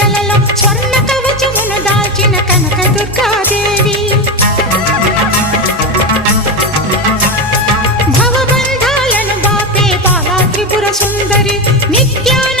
పూజలలో స్వర్ణ కవచమును దాల్చిన కనక దుర్గాదేవి భవబంధాలను బాపే బాలా త్రిపుర సుందరి నిత్యాన